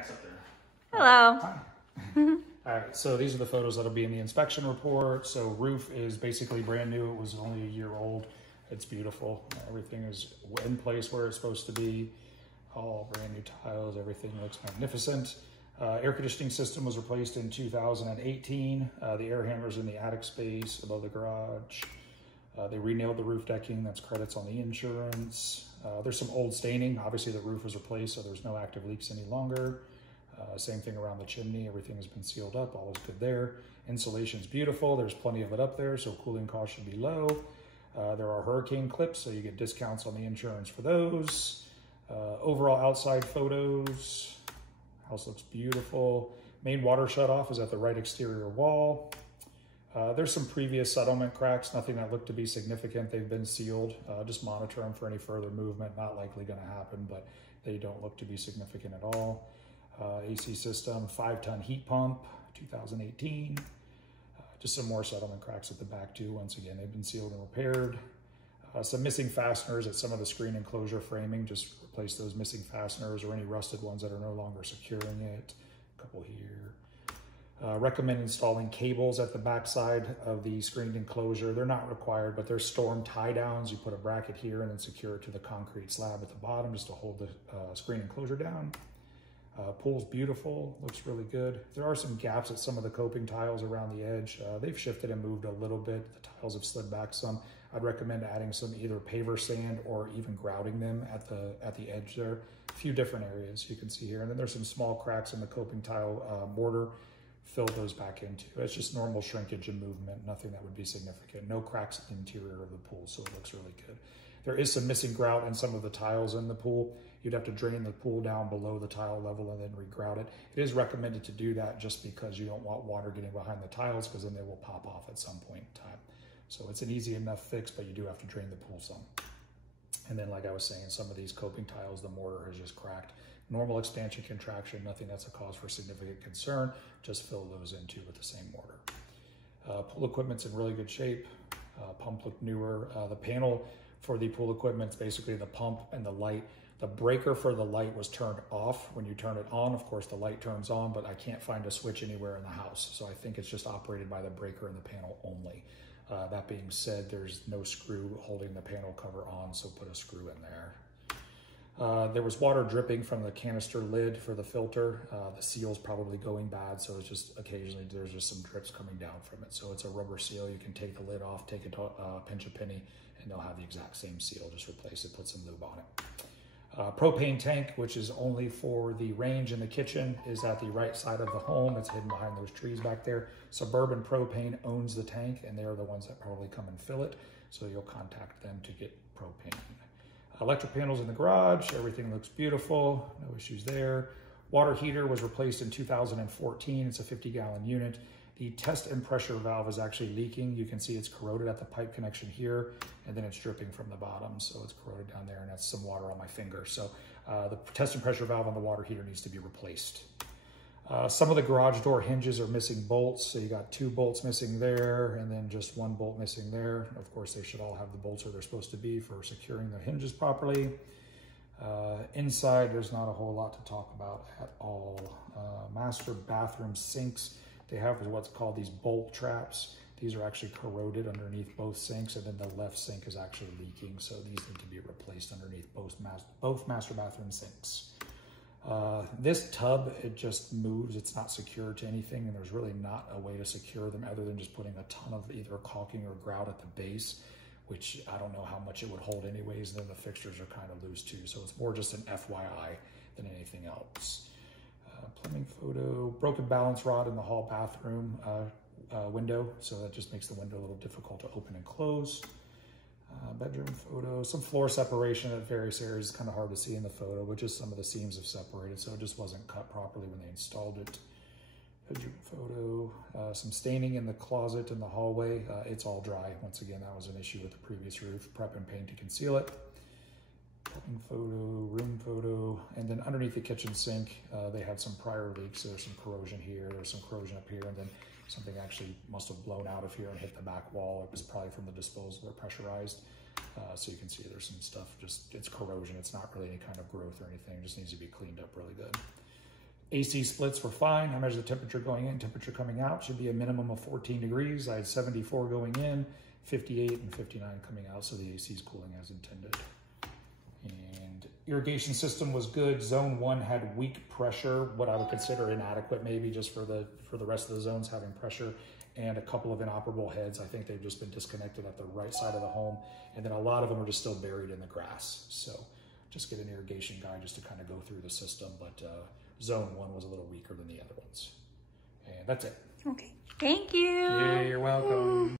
Max up there. Hello. Hi. All right, so these are the photos that'll be in the inspection report. So roof is basically brand new. It was only a year old. It's beautiful. Everything is in place where it's supposed to be. All brand new tiles. Everything looks magnificent. Air conditioning system was replaced in 2018. The air handlers in the attic space above the garage. They re-nailed the roof decking. That's credits on the insurance. There's some old staining. Obviously the roof was replaced, so there's no active leaks any longer. Same thing around the chimney. Everything has been sealed up. All is good there. Insulation's beautiful. There's plenty of it up there, so cooling costs should be low. There are hurricane clips, so you get discounts on the insurance for those. Overall outside photos. House looks beautiful. Main water shutoff is at the right exterior wall. There's some previous settlement cracks, nothing that looked to be significant. They've been sealed. Just monitor them for any further movement. Not likely going to happen, but they don't look to be significant at all. AC system, 5-ton heat pump, 2018. Just some more settlement cracks at the back too. Once again, they've been sealed and repaired. Some missing fasteners at some of the screen enclosure framing. Just replace those missing fasteners or any rusted ones that are no longer securing it. A couple here. Recommend installing cables at the backside of the screened enclosure. They're not required, but they're storm tie downs. You put a bracket here and then secure it to the concrete slab at the bottom just to hold the screen enclosure down. Pool's beautiful, looks really good. There are some gaps at some of the coping tiles around the edge. They've shifted and moved a little bit. The tiles have slid back some. I'd recommend adding some either paver sand or even grouting them at the edge there. A few different areas you can see here. And then there's some small cracks in the coping tile mortar. Fill those back into. It's just normal shrinkage and movement, nothing that would be significant. No cracks in the interior of the pool, so it looks really good. There is some missing grout in some of the tiles in the pool. You'd have to drain the pool down below the tile level and then re-grout it. It is recommended to do that just because you don't want water getting behind the tiles, because then they will pop off at some point in time. So it's an easy enough fix, but you do have to drain the pool some. And then, like I was saying, some of these coping tiles, the mortar has just cracked. Normal expansion, contraction, nothing that's a cause for significant concern. Just fill those in too with the same mortar. Pool equipment's in really good shape. Pump looked newer. The panel for the pool equipment is basically the pump and the light. The breaker for the light was turned off. When you turn it on, of course, the light turns on, but I can't find a switch anywhere in the house. So I think it's just operated by the breaker and the panel only. That being said, there's no screw holding the panel cover on, so put a screw in there. There was water dripping from the canister lid for the filter. The seal's probably going bad, so it's just occasionally there's just some drips coming down from it. So it's a rubber seal. You can take the lid off, take it to pinch a penny, and they'll have the exact same seal. Just replace it, put some lube on it. Propane tank, which is only for the range in the kitchen, is at the right side of the home. It's hidden behind those trees back there. Suburban Propane owns the tank, and they're the ones that probably come and fill it. So you'll contact them to get propane. Electric panels in the garage, everything looks beautiful, no issues there. Water heater was replaced in 2014. It's a 50-gallon unit. The test and pressure valve is actually leaking. You can see it's corroded at the pipe connection here, and then it's dripping from the bottom. So it's corroded down there, and that's some water on my finger. So the test and pressure valve on the water heater needs to be replaced. Some of the garage door hinges are missing bolts. So you got 2 bolts missing there, and then just 1 bolt missing there. Of course, they should all have the bolts where they're supposed to be for securing the hinges properly. Inside, there's not a whole lot to talk about at all. Master bathroom sinks. They have what's called these bolt traps. These are actually corroded underneath both sinks, and then the left sink is actually leaking. So these need to be replaced underneath both master bathroom sinks. This tub, it just moves. It's not secured to anything, and there's really not a way to secure them other than just putting a ton of either caulking or grout at the base, which I don't know how much it would hold anyways. And then the fixtures are kind of loose too. So it's more just an FYI than anything else. Plumbing photo, broken balance rod in the hall bathroom window. So that just makes the window a little difficult to open and close. Bedroom photo, some floor separation at various areas. It's kind of hard to see in the photo, but just some of the seams have separated, so it just wasn't cut properly when they installed it. Bedroom photo, some staining in the closet in the hallway. It's all dry. Once again, that was an issue with the previous roof. Prep and paint to conceal it. Plumbing photo, room photo, and then underneath the kitchen sink, they had some prior leaks. There's some corrosion here, there's some corrosion up here, and then something actually must have blown out of here and hit the back wall. It was probably from the disposal or pressurized. So you can see there's some stuff, just it's corrosion. It's not really any kind of growth or anything. It just needs to be cleaned up really good. AC splits were fine. I measured the temperature going in, temperature coming out. Should be a minimum of 14 degrees. I had 74 going in, 58 and 59 coming out, so the AC is cooling as intended. And irrigation system was good. Zone 1 had weak pressure, what I would consider inadequate maybe just for the rest of the zones having pressure, and a couple of inoperable heads. I think they've just been disconnected at the right side of the home, and then a lot of them are just still buried in the grass. So just get an irrigation guide just to kind of go through the system, but Zone 1 was a little weaker than the other ones. And that's it. Okay. Thank you. Yeah, you're welcome.